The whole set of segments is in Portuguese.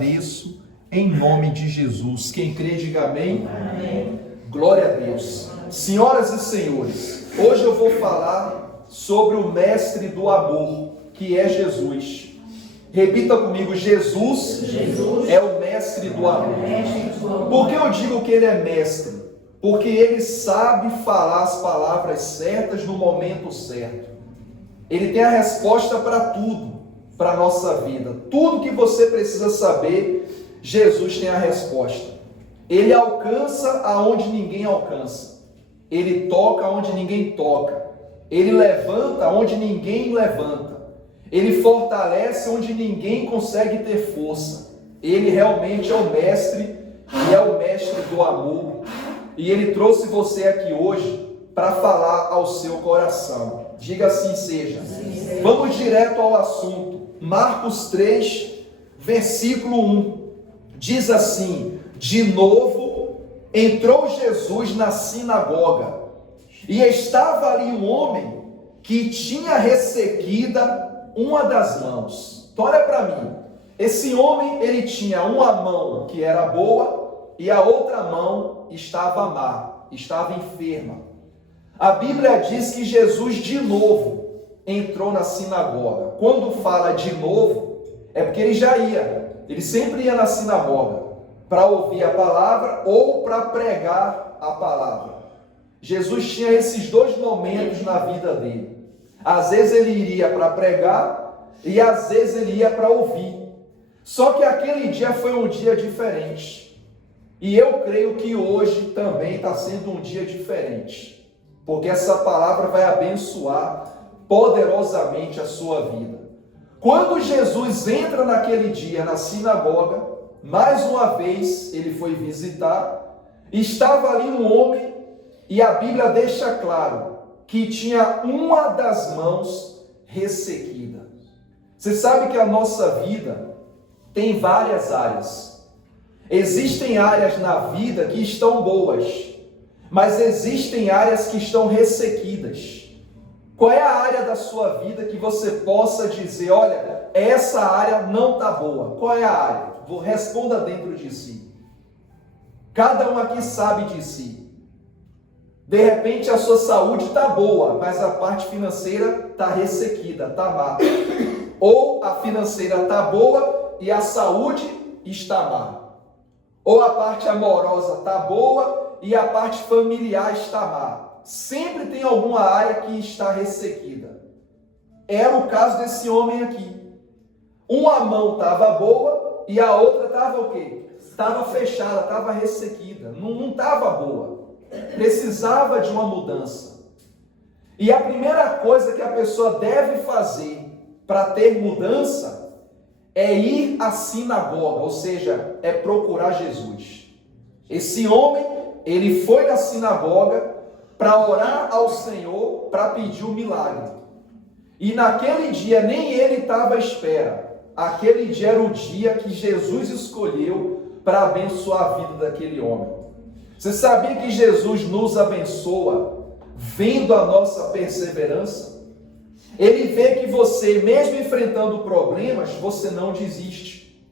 agradeço em nome de Jesus. Quem crê, diga amém. Amém. Glória a Deus. Senhoras e senhores, hoje eu vou falar sobre o mestre do amor, que é Jesus. Repita comigo: Jesus é o mestre do amor. Por que eu digo que ele é mestre? Porque ele sabe falar as palavras certas no momento certo. Ele tem a resposta para tudo, para a nossa vida. Tudo que você precisa saber, Jesus tem a resposta. Ele alcança aonde ninguém alcança. Ele toca onde ninguém toca. Ele levanta onde ninguém levanta. Ele fortalece onde ninguém consegue ter força. Ele realmente é o mestre e é o mestre do amor. E ele trouxe você aqui hoje para falar ao seu coração. Diga assim seja. Vamos direto ao assunto. Marcos 3, versículo 1. Diz assim: de novo entrou Jesus na sinagoga, e estava ali um homem que tinha ressequida uma das mãos. Então olha para mim. Esse homem, ele tinha uma mão que era boa e a outra mão estava má, estava enferma. A Bíblia diz que Jesus de novo entrou na sinagoga. Quando fala de novo, é porque ele já ia. Ele sempre ia na sinagoga para ouvir a palavra ou para pregar a palavra. Jesus tinha esses dois momentos na vida dele. Às vezes ele iria para pregar e às vezes ele ia para ouvir. Só que aquele dia foi um dia diferente. E eu creio que hoje também está sendo um dia diferente. Porque essa palavra vai abençoar poderosamente a sua vida. Quando Jesus entra naquele dia na sinagoga, mais uma vez ele foi visitar, estava ali um homem, e a Bíblia deixa claro que tinha uma das mãos ressequida. Você sabe que a nossa vida tem várias áreas. Existem áreas na vida que estão boas, mas existem áreas que estão ressequidas. Qual é a área da sua vida que você possa dizer: olha, essa área não está boa? Qual é a área? Responda dentro de si. Cada um aqui sabe de si. De repente a sua saúde está boa, mas a parte financeira está ressequida, está má. Ou a financeira está boa e a saúde está má. Ou a parte amorosa está boa e a parte familiar está má. Sempre tem alguma área que está ressequida. Era o caso desse homem aqui. Uma mão estava boa e a outra estava o quê? Estava fechada, estava ressequida. Não estava boa. Precisava de uma mudança. E a primeira coisa que a pessoa deve fazer para ter mudança é ir à sinagoga, ou seja, é procurar Jesus. Esse homem, ele foi na sinagoga para orar ao Senhor, para pedir um milagre. E naquele dia nem ele estava à espera. Aquele dia era o dia que Jesus escolheu para abençoar a vida daquele homem. Você sabia que Jesus nos abençoa vendo a nossa perseverança? Ele vê que você, mesmo enfrentando problemas, você não desiste.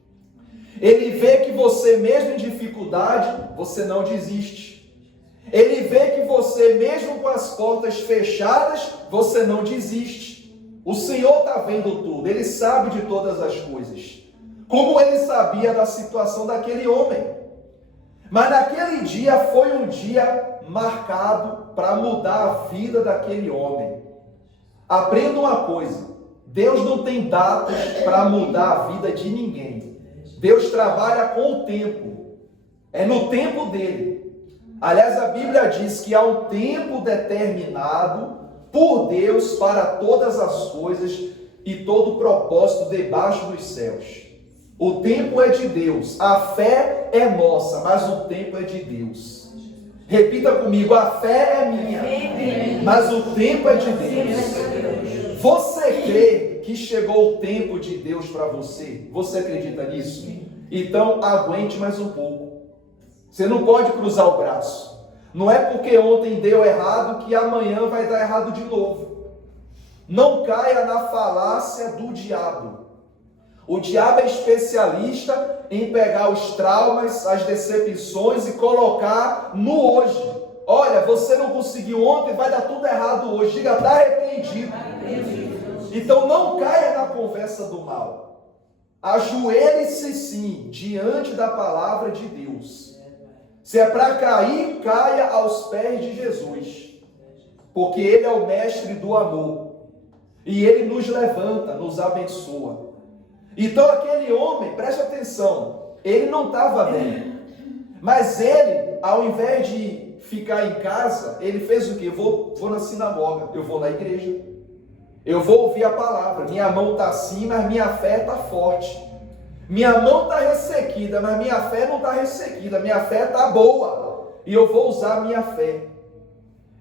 Ele vê que você, mesmo em dificuldade, você não desiste. Ele vê que você, mesmo com as portas fechadas, você não desiste. O Senhor está vendo tudo, Ele sabe de todas as coisas. Como Ele sabia da situação daquele homem. Mas naquele dia foi um dia marcado para mudar a vida daquele homem. Aprenda uma coisa: Deus não tem datas para mudar a vida de ninguém. Deus trabalha com o tempo. É no tempo dele. Aliás, a Bíblia diz que há um tempo determinado por Deus para todas as coisas e todo o propósito debaixo dos céus. O tempo é de Deus, a fé é nossa, mas o tempo é de Deus. Repita comigo: a fé é minha, mas o tempo é de Deus. Você crê que chegou o tempo de Deus para você? Você acredita nisso? Então aguente mais um pouco. Você não pode cruzar o braço. Não é porque ontem deu errado que amanhã vai dar errado de novo. Não caia na falácia do diabo. O diabo é especialista em pegar os traumas, as decepções e colocar no hoje. Olha, você não conseguiu ontem, vai dar tudo errado hoje. Diga, está arrependido. Então não caia na conversa do mal. Ajoelhe-se sim diante da palavra de Deus. Se é para cair, caia aos pés de Jesus. Porque Ele é o mestre do amor. E Ele nos levanta, nos abençoa. Então aquele homem, preste atenção, ele não estava bem. Mas ele, ao invés de ficar em casa, ele fez o quê? Eu vou na sinagoga, eu vou na igreja. Eu vou ouvir a palavra. Minha mão está assim, mas minha fé está forte. Minha mão está ressequida, mas minha fé não está ressequida. Minha fé está boa. E eu vou usar a minha fé.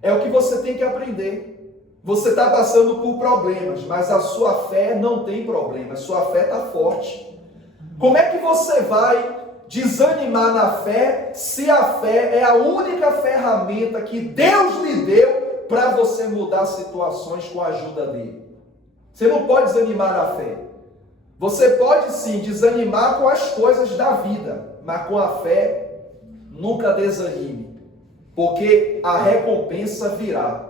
É o que você tem que aprender. Você está passando por problemas, mas a sua fé não tem problema. A sua fé está forte. Como é que você vai desanimar na fé se a fé é a única ferramenta que Deus lhe deu para você mudar situações com a ajuda dele? Você não pode desanimar na fé. Você pode sim desanimar com as coisas da vida, mas com a fé nunca desanime, porque a recompensa virá.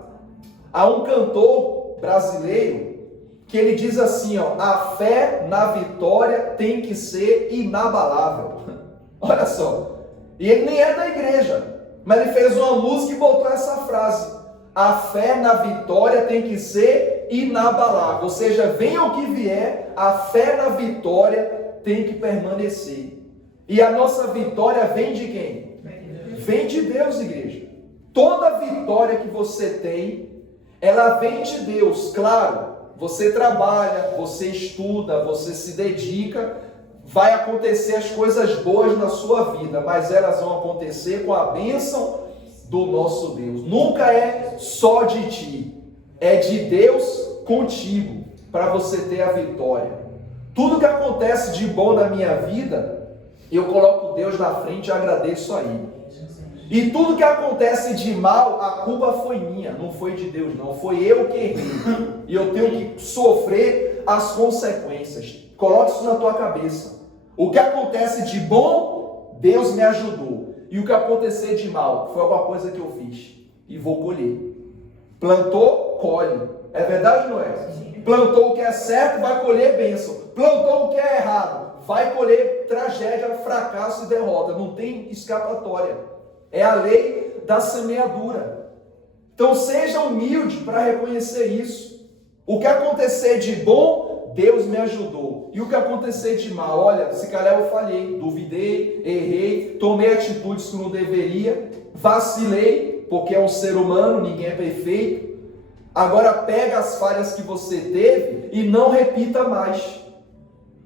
Há um cantor brasileiro que ele diz assim, ó, a fé na vitória tem que ser inabalável. Olha só, e ele nem é da igreja, mas ele fez uma música e botou essa frase, a fé na vitória tem que ser inabalável, ou seja, venha o que vier, a fé na vitória tem que permanecer. E a nossa vitória vem de quem? Vem de Deus, igreja. Toda vitória que você tem, ela vem de Deus. Claro, você trabalha, você estuda, você se dedica, vai acontecer as coisas boas na sua vida, mas elas vão acontecer com a bênção do nosso Deus. Nunca é só de ti, é de Deus contigo, para você ter a vitória. Tudo que acontece de bom na minha vida, eu coloco Deus na frente e agradeço a Ele. E tudo que acontece de mal, a culpa foi minha, não foi de Deus não, foi eu que errei. E eu tenho que sofrer as consequências. Coloque isso na tua cabeça. O que acontece de bom, Deus me ajudou. E o que acontecer de mal, foi alguma coisa que eu fiz. E vou colher. Plantou, colhe. É verdade ou não é? Plantou o que é certo, vai colher bênção. Plantou o que é errado, vai colher tragédia, fracasso e derrota. Não tem escapatória. É a lei da semeadura. Então seja humilde para reconhecer isso. O que acontecer de bom, Deus me ajudou. E o que acontecer de mal, olha, se calhar eu falhei, duvidei, errei, tomei atitudes que não deveria, vacilei, porque é um ser humano, ninguém é perfeito. Agora pega as falhas que você teve e não repita mais.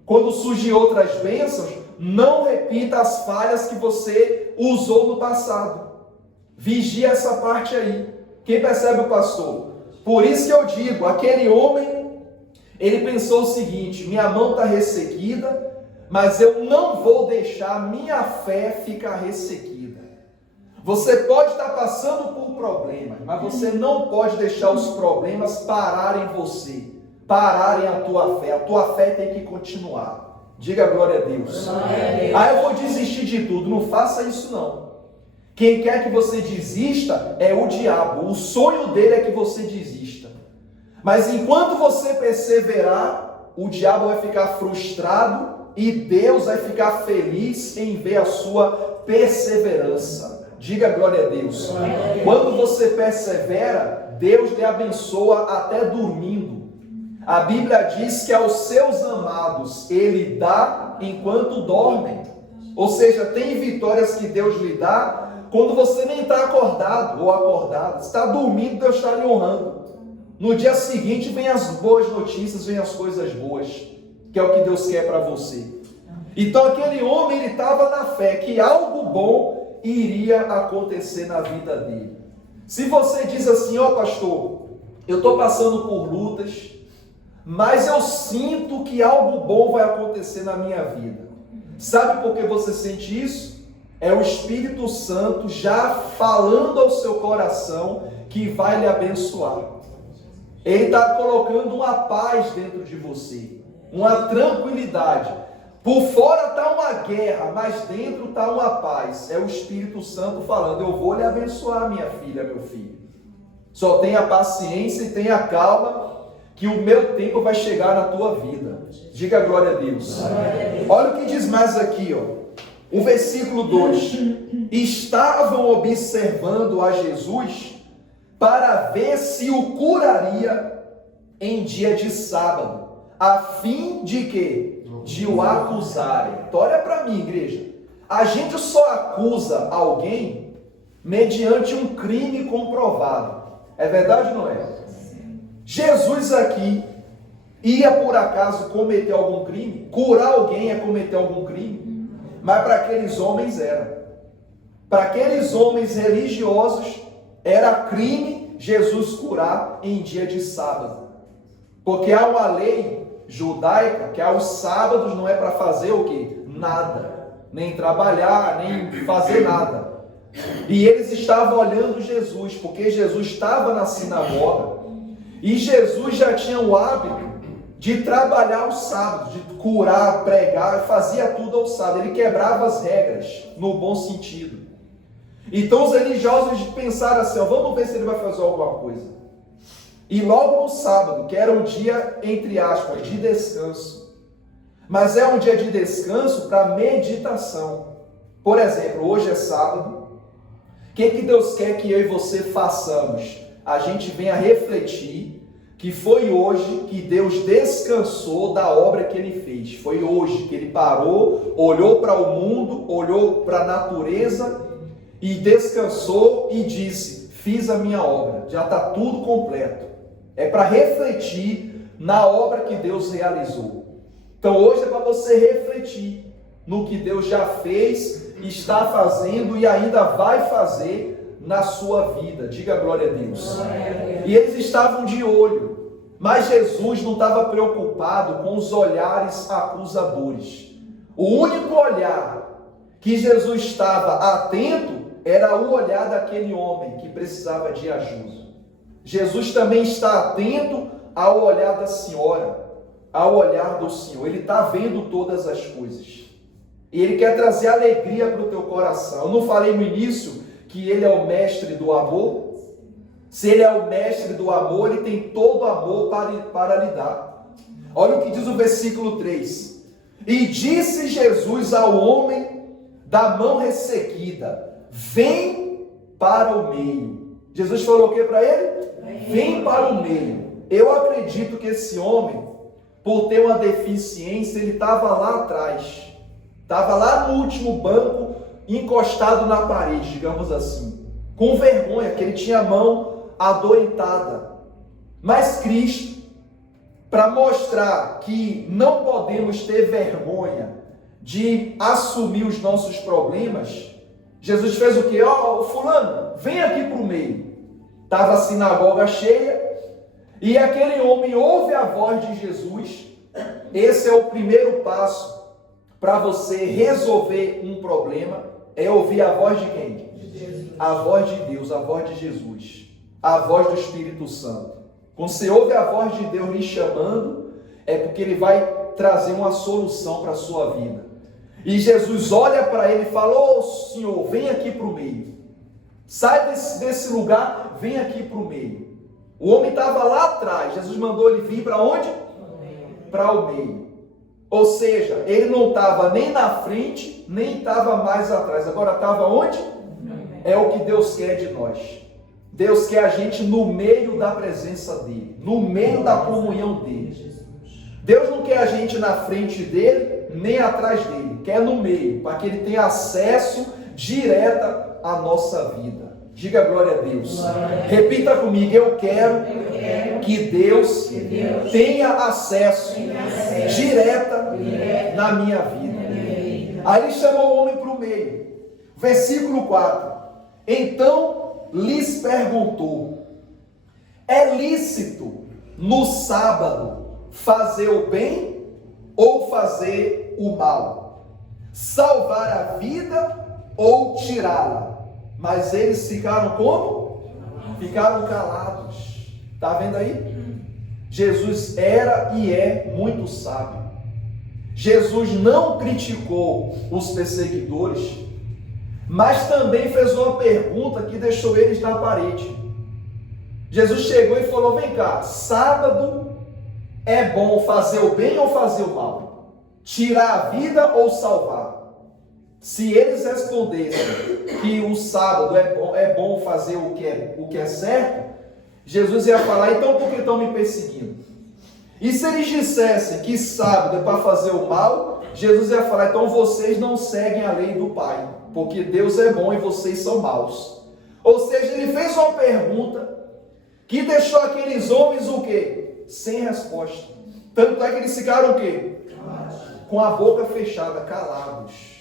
Quando surgem outras bênçãos, não repita as falhas que você usou no passado. Vigia essa parte aí. Quem percebe o pastor? Por isso que eu digo, aquele homem, ele pensou o seguinte, minha mão está ressequida, mas eu não vou deixar minha fé ficar ressequida. Você pode estar passando por problemas, mas você não pode deixar os problemas pararem você, pararem a tua fé. A tua fé tem que continuar. Diga glória a Deus. Ah, eu vou desistir de tudo. Não faça isso não. Quem quer que você desista é o diabo. O sonho dele é que você desista. Mas enquanto você perseverar, o diabo vai ficar frustrado e Deus vai ficar feliz em ver a sua perseverança. Diga glória a Deus. Quando você persevera, Deus lhe abençoa até dormindo. A Bíblia diz que aos seus amados Ele dá enquanto dormem. Ou seja, tem vitórias que Deus lhe dá quando você nem está acordado ou acordada. Está dormindo, Deus está lhe honrando. No dia seguinte vem as boas notícias, vem as coisas boas, que é o que Deus quer para você. Então aquele homem, ele estava na fé que algo bom iria acontecer na vida dele. Se você diz assim, ó pastor, eu estou passando por lutas, mas eu sinto que algo bom vai acontecer na minha vida. Sabe por que você sente isso? É o Espírito Santo já falando ao seu coração que vai lhe abençoar. Ele está colocando uma paz dentro de você. uma tranquilidade. Por fora está uma guerra, mas dentro está uma paz. É o Espírito Santo falando: eu vou lhe abençoar, minha filha, meu filho. Só tenha paciência e tenha calma, que o meu tempo vai chegar na tua vida. Diga glória a Deus. Olha o que diz mais aqui, ó. O versículo 2: estavam observando a Jesus para ver se o curaria em dia de sábado, a fim de quê? De o acusarem. Então olha para mim, igreja. A gente só acusa alguém mediante um crime comprovado. É verdade ou não é? Jesus aqui ia por acaso cometer algum crime? Curar alguém é cometer algum crime? Mas para aqueles homens era. Para aqueles homens religiosos era crime Jesus curar em dia de sábado. Porque há uma lei judaica que aos sábados não é para fazer o quê? Nada. Nem trabalhar, nem fazer nada. E eles estavam olhando Jesus, porque Jesus estava na sinagoga e Jesus já tinha o hábito de trabalhar aos sábados, de curar, pregar, fazia tudo ao sábado. Ele quebrava as regras, no bom sentido. Então os religiosos pensaram assim: ó, vamos ver se ele vai fazer alguma coisa. E logo no sábado, que era um dia, entre aspas, de descanso. Mas é um dia de descanso para meditação. Por exemplo, hoje é sábado. O que Deus quer que eu e você façamos? A gente venha refletir que foi hoje que Deus descansou da obra que Ele fez. Foi hoje que Ele parou, olhou para o mundo, olhou para a natureza e descansou e disse: fiz a minha obra, já está tudo completo. É para refletir na obra que Deus realizou. Então hoje é para você refletir no que Deus já fez, está fazendo e ainda vai fazer na sua vida. Diga glória a Deus. E eles estavam de olho, mas Jesus não estava preocupado com os olhares acusadores. O único olhar que Jesus estava atento era o olhar daquele homem que precisava de ajuda. Jesus também está atento ao olhar da senhora, ao olhar do Senhor. Ele está vendo todas as coisas. E Ele quer trazer alegria para o teu coração. Eu não falei no início que Ele é o mestre do amor? Se Ele é o mestre do amor, Ele tem todo amor para lhe dar. Olha o que diz o versículo 3. E disse Jesus ao homem da mão ressequida: vem para o meio. Jesus falou o que para ele? Vem para o meio. Eu acredito que esse homem, por ter uma deficiência, ele estava lá atrás. Estava lá no último banco, encostado na parede, digamos assim. Com vergonha, que ele tinha a mão adoentada. Mas Cristo, para mostrar que não podemos ter vergonha de assumir os nossos problemas, Jesus fez o quê? Ó, fulano, vem aqui para o meio. Estava a sinagoga cheia, e aquele homem ouve a voz de Jesus. Esse é o primeiro passo para você resolver um problema, é ouvir a voz de quem? De Jesus. A voz de Deus, a voz de Jesus, a voz do Espírito Santo. Quando você ouve a voz de Deus lhe chamando, é porque Ele vai trazer uma solução para a sua vida. E Jesus olha para ele e fala: ô Senhor, vem aqui para o meio. Sai desse lugar, vem aqui para o meio. O homem estava lá atrás, Jesus mandou ele vir para onde? Para o meio. Ou seja, ele não estava nem na frente, nem estava mais atrás. Agora estava onde? É o que Deus quer de nós. Deus quer a gente no meio da presença dEle, no meio da comunhão dEle. Deus não quer a gente na frente dEle, nem atrás dEle. Quer no meio, para que Ele tenha acesso direto à nossa vida. Diga glória a Deus. Repita comigo: eu quero que Deus tenha acesso direta na minha vida. Aí Ele chamou o homem para o meio. Versículo 4. Então lhes perguntou: é lícito no sábado fazer o bem ou fazer o mal? Salvar a vida ou tirá-la? Mas eles ficaram como? Ficaram calados. Está vendo aí? Jesus era e é muito sábio. Jesus não criticou os perseguidores, mas também fez uma pergunta que deixou eles na parede. Jesus chegou e falou: vem cá, sábado é bom fazer o bem ou fazer o mal? Tirar a vida ou salvar? Se eles respondessem que o sábado é bom fazer o que é certo, Jesus ia falar: então por que estão me perseguindo? E se eles dissessem que sábado é para fazer o mal, Jesus ia falar: então vocês não seguem a lei do Pai, porque Deus é bom e vocês são maus. Ou seja, ele fez uma pergunta que deixou aqueles homens o quê? Sem resposta. Tanto é que eles ficaram o quê? Com a boca fechada, calados.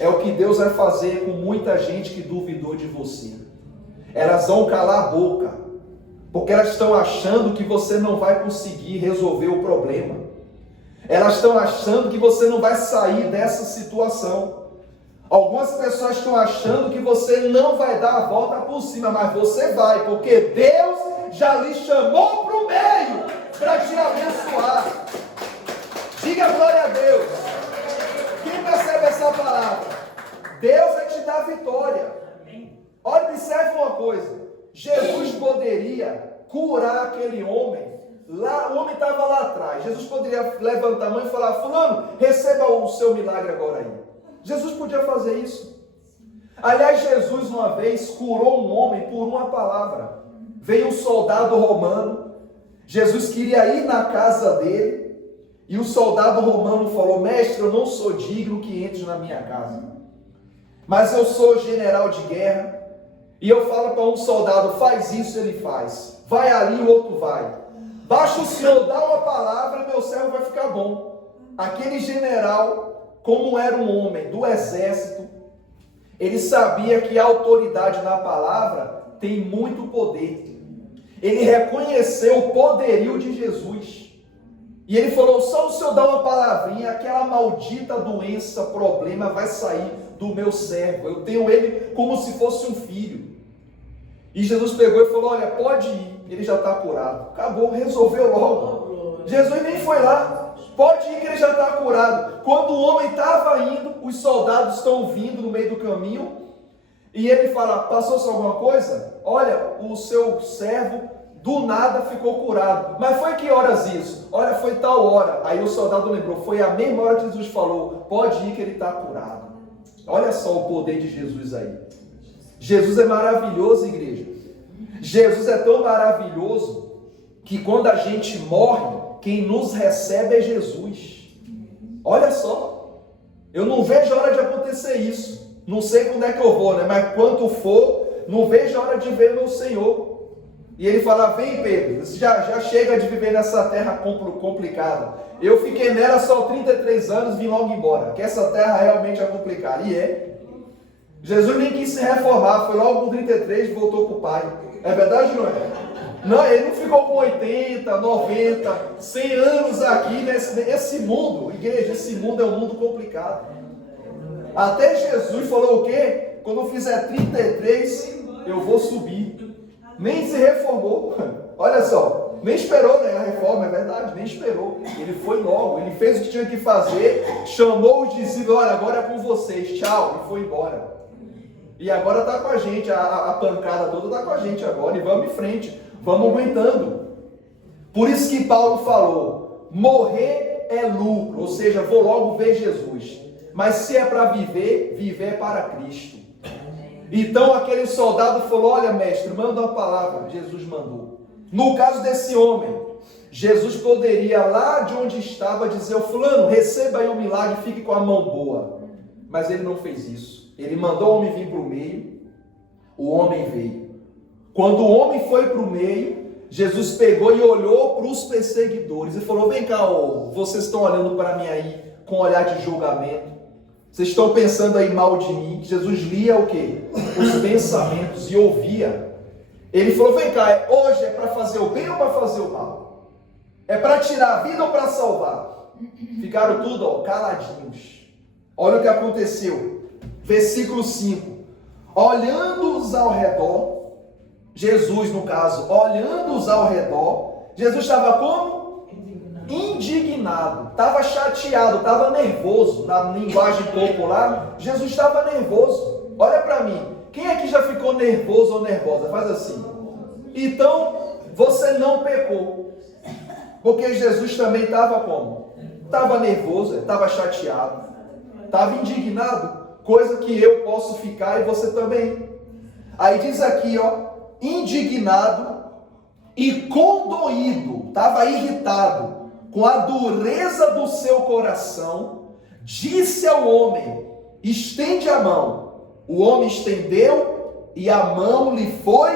É o que Deus vai fazer com muita gente que duvidou de você. Elas vão calar a boca, porque elas estão achando que você não vai conseguir resolver o problema. Elas estão achando que você não vai sair dessa situação. Algumas pessoas estão achando que você não vai dar a volta por cima, mas você vai, porque Deus já lhe chamou para o meio, para te abençoar. Diga glória a Deus. Quem percebe essa palavra? Deus vai te dar vitória. Olha, observe uma coisa. Jesus poderia curar aquele homem. Lá, o homem estava lá atrás. Jesus poderia levantar a mão e falar: fulano, receba o seu milagre agora aí. Jesus podia fazer isso. Aliás, Jesus uma vez curou um homem por uma palavra. Veio um soldado romano. Jesus queria ir na casa dele. E o soldado romano falou: mestre, eu não sou digno que entres na minha casa, mas eu sou general de guerra, e eu falo para um soldado: faz isso, ele faz. Vai ali, o outro vai. Basta o senhor dar uma palavra, meu servo vai ficar bom. Aquele general, como era um homem do exército, ele sabia que a autoridade na palavra tem muito poder. Ele reconheceu o poderio de Jesus. E ele falou: só o senhor dar uma palavrinha, aquela maldita doença, problema vai sair do meu servo. Eu tenho ele como se fosse um filho. E Jesus pegou e falou: olha, pode ir, ele já está curado. Acabou, resolveu logo. Jesus nem foi lá. Pode ir que ele já está curado. Quando o homem estava indo, os soldados estão vindo no meio do caminho. E ele fala: passou-se alguma coisa? Olha, o seu servo do nada ficou curado. Mas foi que horas isso? Olha, foi tal hora. Aí o soldado lembrou: foi a mesma hora que Jesus falou: pode ir que ele está curado. Olha só o poder de Jesus aí. Jesus é maravilhoso, igreja. Jesus é tão maravilhoso que quando a gente morre, quem nos recebe é Jesus. Olha só. Eu não vejo a hora de acontecer isso. Não sei quando é que eu vou, né? Mas quando for, não vejo a hora de ver meu Senhor. E ele fala: vem Pedro, você já chega de viver nessa terra complicada. Eu fiquei nela só 33 anos, vim logo embora, que essa terra realmente é complicada. E é. Jesus nem quis se reformar, foi logo com 33 e voltou para o Pai. É verdade ou não é? Não, ele não ficou com 80, 90, 100 anos aqui nesse mundo. Igreja, esse mundo é um mundo complicado. Até Jesus falou o quê? Quando eu fizer 33, eu vou subir. Nem se reformou. Olha só, nem esperou, né, a reforma, é verdade, nem esperou. Ele foi logo, ele fez o que tinha que fazer, chamou os discípulos: olha, agora é com vocês, tchau, e foi embora. E agora está com a gente, a pancada toda está com a gente agora, e vamos em frente, vamos aguentando. Por isso que Paulo falou: morrer é lucro, ou seja, vou logo ver Jesus. Mas se é para viver, viver é para Cristo. Então aquele soldado falou: olha, mestre, manda uma palavra. Jesus mandou. No caso desse homem, Jesus poderia lá de onde estava dizer: o fulano, receba aí um milagre, fique com a mão boa. Mas ele não fez isso. Ele mandou o homem vir para o meio. O homem veio. Quando o homem foi para o meio, Jesus pegou e olhou para os perseguidores e falou: vem cá, vocês estão olhando para mim aí com olhar de julgamento. Vocês estão pensando aí mal de mim. Jesus lia o quê? Os pensamentos e ouvia. Ele falou: vem cá, hoje é para fazer o bem ou para fazer o mal? É para tirar a vida ou para salvar? Ficaram tudo caladinhos. Olha o que aconteceu. Versículo 5. Olhando-os ao redor, Jesus no caso, olhando-os ao redor, Jesus estava como? indignado, estava chateado, estava nervoso. Na linguagem popular, Jesus estava nervoso. Olha para mim, quem aqui já ficou nervoso ou nervosa? Faz assim. Então, você não pecou. Porque Jesus também estava como? Estava nervoso, estava chateado, estava indignado, coisa que eu posso ficar e você também. Aí diz aqui, ó, indignado e condoído, estava irritado com a dureza do seu coração, disse ao homem: estende a mão. O homem estendeu e a mão lhe foi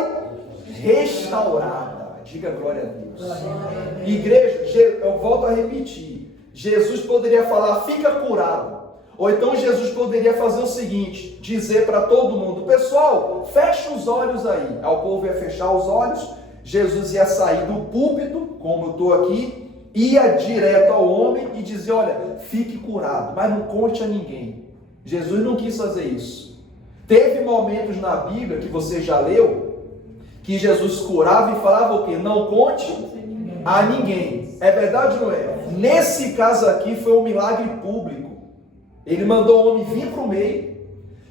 restaurada. Diga glória a Deus. Igreja, eu volto a repetir. Jesus poderia falar: fica curado. Ou então Jesus poderia fazer o seguinte, dizer para todo mundo: pessoal, fecha os olhos aí. Aí o povo ia fechar os olhos, Jesus ia sair do púlpito, como eu estou aqui, ia direto ao homem e dizer: olha, fique curado, mas não conte a ninguém. Jesus não quis fazer isso. Teve momentos na Bíblia, que você já leu, que Jesus curava e falava o quê? Não conte a ninguém. É verdade ou não é? Nesse caso aqui foi um milagre público. Ele mandou o homem vir para o meio,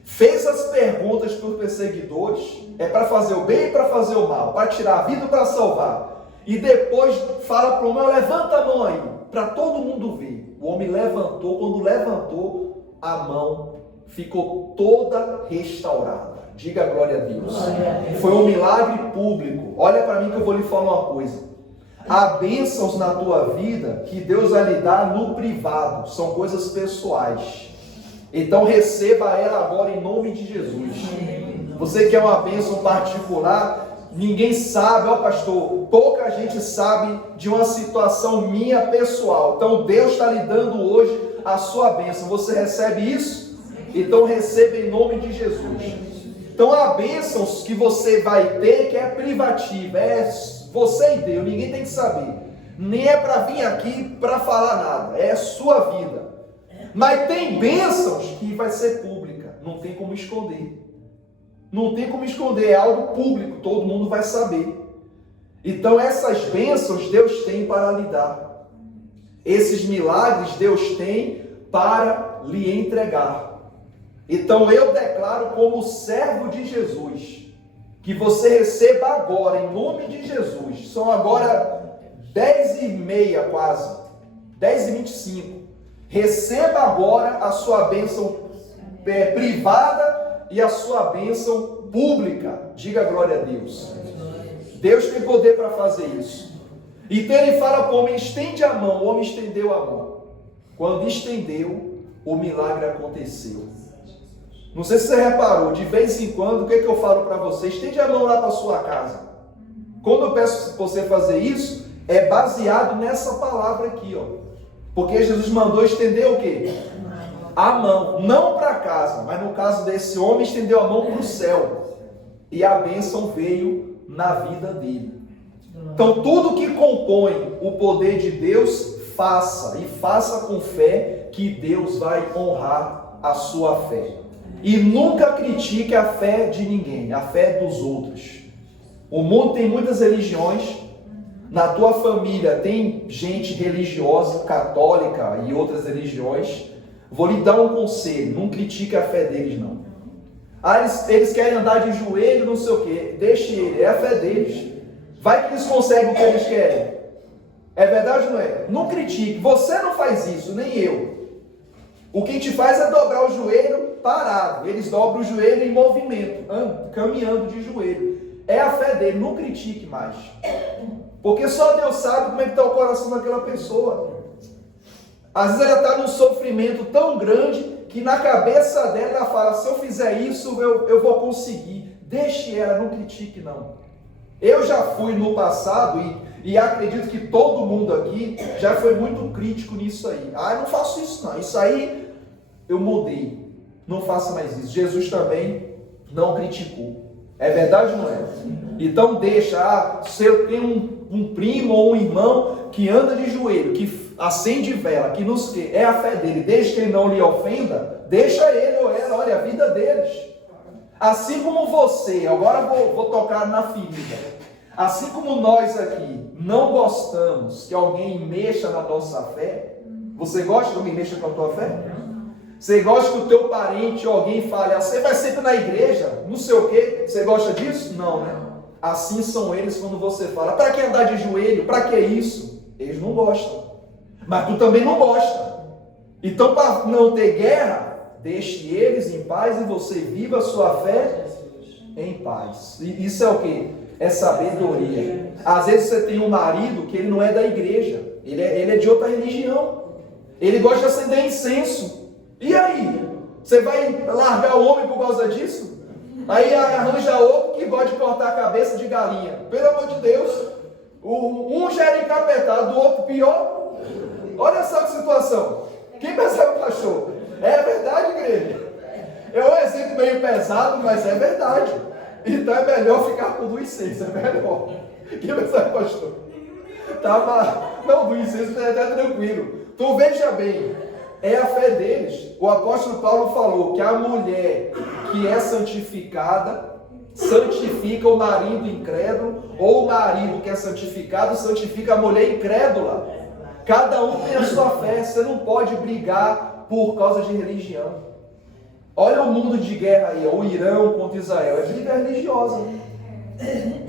fez as perguntas para os perseguidores, é para fazer o bem e para fazer o mal, para tirar a vida ou para salvar. E depois fala para o homem: levanta a mão aí, para todo mundo ver. O homem levantou, quando levantou, a mão ficou toda restaurada. Diga glória a Deus. Foi um milagre público. Olha para mim que eu vou lhe falar uma coisa. Há bênçãos na tua vida que Deus vai lhe dar no privado. São coisas pessoais. Então receba ela agora em nome de Jesus. Você quer uma bênção particular? Ninguém sabe, ó pastor, pouca gente sabe de uma situação minha pessoal. Então Deus está lhe dando hoje a sua bênção. Você recebe isso? Então receba em nome de Jesus. Então há bênçãos que você vai ter que é privativa, é você e Deus, ninguém tem que saber. Nem é para vir aqui para falar nada, é sua vida. Mas tem bênçãos que vai ser pública, não tem como esconder. Não tem como esconder, é algo público, todo mundo vai saber. Então essas bênçãos Deus tem para lhe dar. Esses milagres Deus tem para lhe entregar. Então eu declaro como servo de Jesus, que você receba agora, em nome de Jesus. São agora 10h30 quase, 10h25. Receba agora a sua bênção privada e a sua bênção pública. Diga glória a Deus. Deus tem poder para fazer isso. Então ele fala para o homem: estende a mão. O homem estendeu a mão. Quando estendeu, o milagre aconteceu. Não sei se você reparou, de vez em quando, o que eu falo para você? Estende a mão lá para a sua casa. Quando eu peço você fazer isso, é baseado nessa palavra aqui, ó. Porque Jesus mandou estender o quê? A mão, não para casa, mas no caso desse homem, estendeu a mão para o céu. E a bênção veio na vida dele. Então tudo que compõe o poder de Deus, faça. E faça com fé, que Deus vai honrar a sua fé. E nunca critique a fé de ninguém, a fé dos outros. O mundo tem muitas religiões. Na tua família tem gente religiosa, católica e outras religiões. Vou lhe dar um conselho: não critique a fé deles, não. Eles querem andar de joelho, não sei o quê. Deixe ele, é a fé deles. Vai que eles conseguem o que eles querem. É verdade ou não é? Não critique. Você não faz isso, nem eu. O que a gente faz é dobrar o joelho parado. Eles dobram o joelho em movimento, caminhando de joelho. É a fé dele, não critique mais. Porque só Deus sabe como é que está o coração daquela pessoa. Às vezes ela está num sofrimento tão grande que na cabeça dela ela fala: se eu fizer isso, eu vou conseguir. Deixe ela, não critique não. Eu já fui no passado e acredito que todo mundo aqui já foi muito crítico nisso aí. Eu não faço isso não, isso aí eu mudei, não faça mais isso. Jesus também não criticou. É verdade ou não é? Então deixa, se eu tenho um primo ou um irmão que anda de joelho, que acende vela, que nos é a fé dele, desde que ele não lhe ofenda, deixa ele ou ela, olha, a vida deles. Assim como você, agora vou tocar na ferida. Assim como nós aqui não gostamos que alguém mexa na nossa fé, você gosta que alguém mexa com a tua fé? Você gosta que o teu parente ou alguém fale, você vai sempre na igreja, não sei o quê, você gosta disso? Não, né? Assim são eles quando você fala, para que andar de joelho? Para que isso? Eles não gostam, mas tu também não gosta. Então, para não ter guerra, deixe eles em paz e você viva a sua fé em paz. E isso é o quê? É sabedoria. Às vezes você tem um marido que ele não é da igreja, ele é de outra religião, ele gosta de acender incenso. E aí? Você vai largar o homem por causa disso? Aí arranja outro que gosta de cortar a cabeça de galinha. Pelo amor de Deus. Um já era encapetado, o outro pior. Olha só que situação. Quem percebe o cachorro? É verdade, igreja. É um exemplo meio pesado, mas é verdade. Então é melhor ficar com o do incenso, é melhor. Quem percebe, pastor? Não, do incenso é até tranquilo. Então veja bem, é a fé deles. O apóstolo Paulo falou que a mulher que é santificada, santifica o marido incrédulo, ou o marido que é santificado, santifica a mulher incrédula. Cada um tem a sua fé, você não pode brigar por causa de religião. Olha o mundo de guerra aí, o Irã contra Israel, é briga religiosa.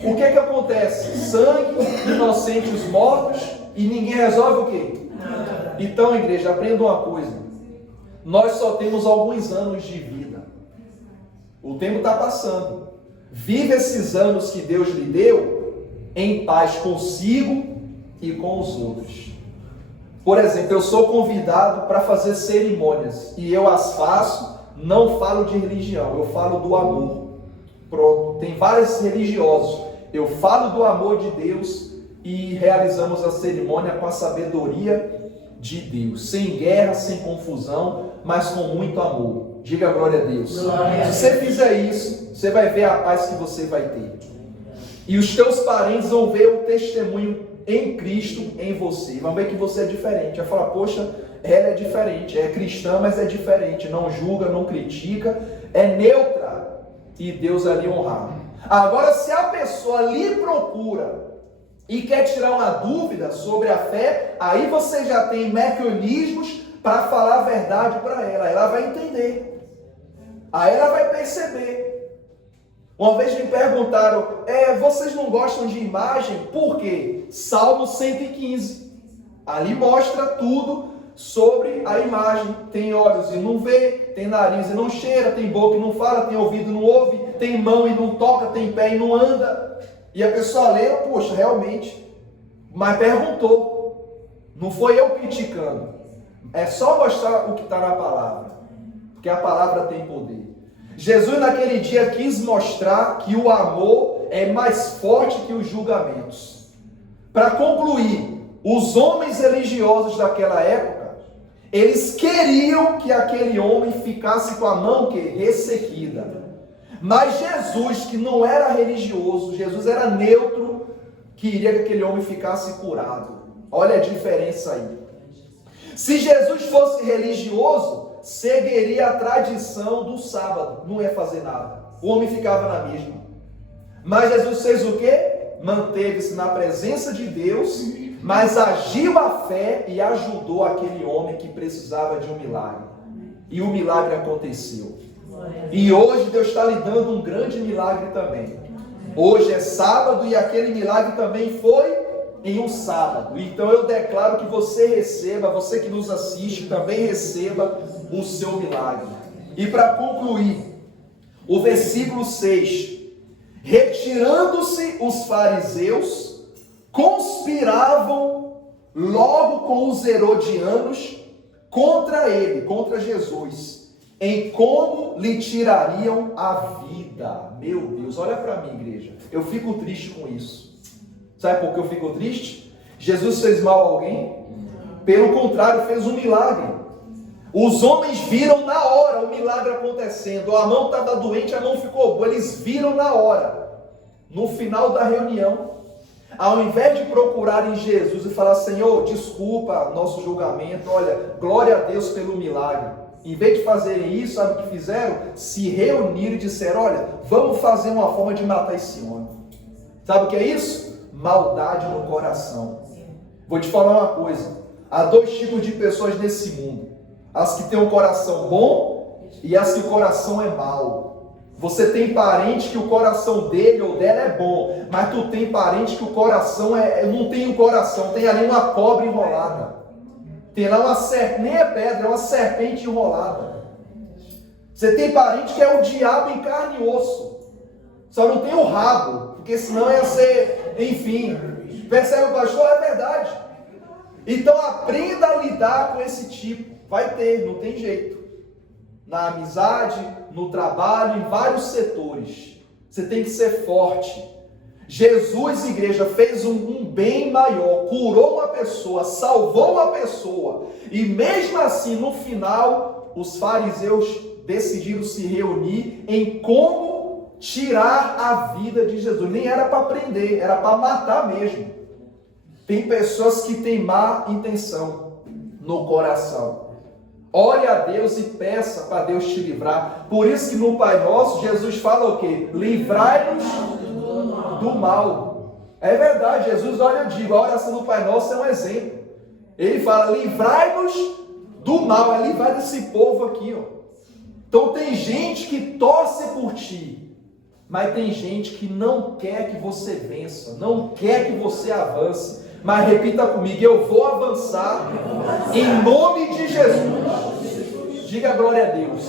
O que acontece? Sangue, inocentes mortos, e ninguém resolve o quê? Então, igreja, aprenda uma coisa. Nós só temos alguns anos de vida. O tempo está passando. Vive esses anos que Deus lhe deu em paz consigo e com os outros. Por exemplo, eu sou convidado para fazer cerimônias e eu as faço, não falo de religião, eu falo do amor. Pronto, tem vários religiosos. Eu falo do amor de Deus e realizamos a cerimônia com a sabedoria de Deus, sem guerra, sem confusão, mas com muito amor. Diga glória a Deus. Glória. Se você fizer isso, você vai ver a paz que você vai ter. E os teus parentes vão ver o testemunho em Cristo em você. Vão ver que você é diferente. Vai falar, poxa, ela é diferente, é cristã, mas é diferente. Não julga, não critica, é neutra. E Deus ali honrar. Agora, se a pessoa lhe procura e quer tirar uma dúvida sobre a fé, aí você já tem mecanismos para falar a verdade para ela. Ela vai entender. Aí ela vai perceber. Uma vez me perguntaram, vocês não gostam de imagem? Por quê? Salmo 115. Ali mostra tudo sobre a imagem. Tem olhos e não vê, tem nariz e não cheira, tem boca e não fala, tem ouvido e não ouve, tem mão e não toca, tem pé e não anda. E a pessoa lê, poxa, realmente. Mas perguntou. Não foi eu criticando. É só mostrar o que está na palavra. Porque a palavra tem poder. Jesus naquele dia quis mostrar que o amor é mais forte que os julgamentos. Para concluir, os homens religiosos daquela época, eles queriam que aquele homem ficasse com a mão ressequida. Mas Jesus, que não era religioso, Jesus era neutro, queria que aquele homem ficasse curado. Olha a diferença aí. Se Jesus fosse religioso, seguiria a tradição do sábado, não ia fazer nada. O homem ficava na mesma. Mas Jesus fez o quê? Manteve-se na presença de Deus, mas agiu a fé e ajudou aquele homem que precisava de um milagre. E o milagre aconteceu. E hoje Deus está lhe dando um grande milagre também. Hoje é sábado e aquele milagre também foi em um sábado. Então eu declaro que você receba, você que nos assiste também receba o seu milagre. E para concluir, o versículo 6. Retirando-se os fariseus, conspiravam logo com os herodianos contra ele, contra Jesus, em como lhe tirariam a vida. Meu Deus, olha para mim, igreja. Eu fico triste com isso. Sabe por que eu fico triste? Jesus fez mal a alguém? Pelo contrário, fez um milagre. Os homens viram na hora o milagre acontecendo. A mão estava doente, a mão ficou boa. Eles viram na hora. No final da reunião, ao invés de procurarem Jesus e falar, Senhor, desculpa nosso julgamento, olha, glória a Deus pelo milagre. Em vez de fazerem isso, sabe o que fizeram? Se reuniram e disseram, olha, vamos fazer uma forma de matar esse homem. Sabe o que é isso? Maldade no coração. Vou te falar uma coisa. Há dois tipos de pessoas nesse mundo. As que têm um coração bom e as que o coração é mau. Você tem parente que o coração dele ou dela é bom, mas tu tem parente que o coração não tem um coração, tem ali uma cobra enrolada. Tem lá uma serpente, nem é pedra, é uma serpente enrolada. Você tem parente que é o diabo em carne e osso. Só não tem o rabo, porque senão ia ser, enfim. Percebe o pastor? É verdade. Então aprenda a lidar com esse tipo. Vai ter, não tem jeito. Na amizade, no trabalho, em vários setores. Você tem que ser forte. Jesus, igreja, fez um bem maior, curou uma pessoa, salvou uma pessoa. E mesmo assim, no final, os fariseus decidiram se reunir em como tirar a vida de Jesus. Nem era para prender, era para matar mesmo. Tem pessoas que têm má intenção no coração. Ore a Deus e peça para Deus te livrar. Por isso que no Pai Nosso, Jesus fala o quê? Livrai-nos do mal. É verdade, Jesus, olha, eu digo, a oração do Pai Nosso é um exemplo. Ele fala, livrai-nos do mal. É livrar desse povo aqui, ó. Então tem gente que torce por ti, mas tem gente que não quer que você vença, não quer que você avance. Mas repita comigo, eu vou avançar em nome de Jesus. Diga glória a Deus.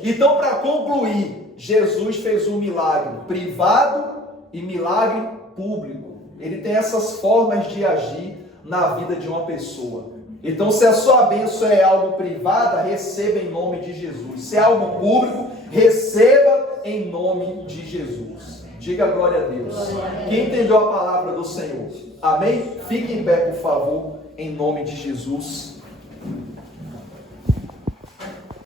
Então, para concluir, Jesus fez um milagre privado e milagre público. Ele tem essas formas de agir na vida de uma pessoa. Então, se a sua bênção é algo privado, receba em nome de Jesus. Se é algo público, receba em nome de Jesus. Diga glória a Deus. Quem entendeu a palavra do Senhor? Amém? Fique em pé, por favor, em nome de Jesus.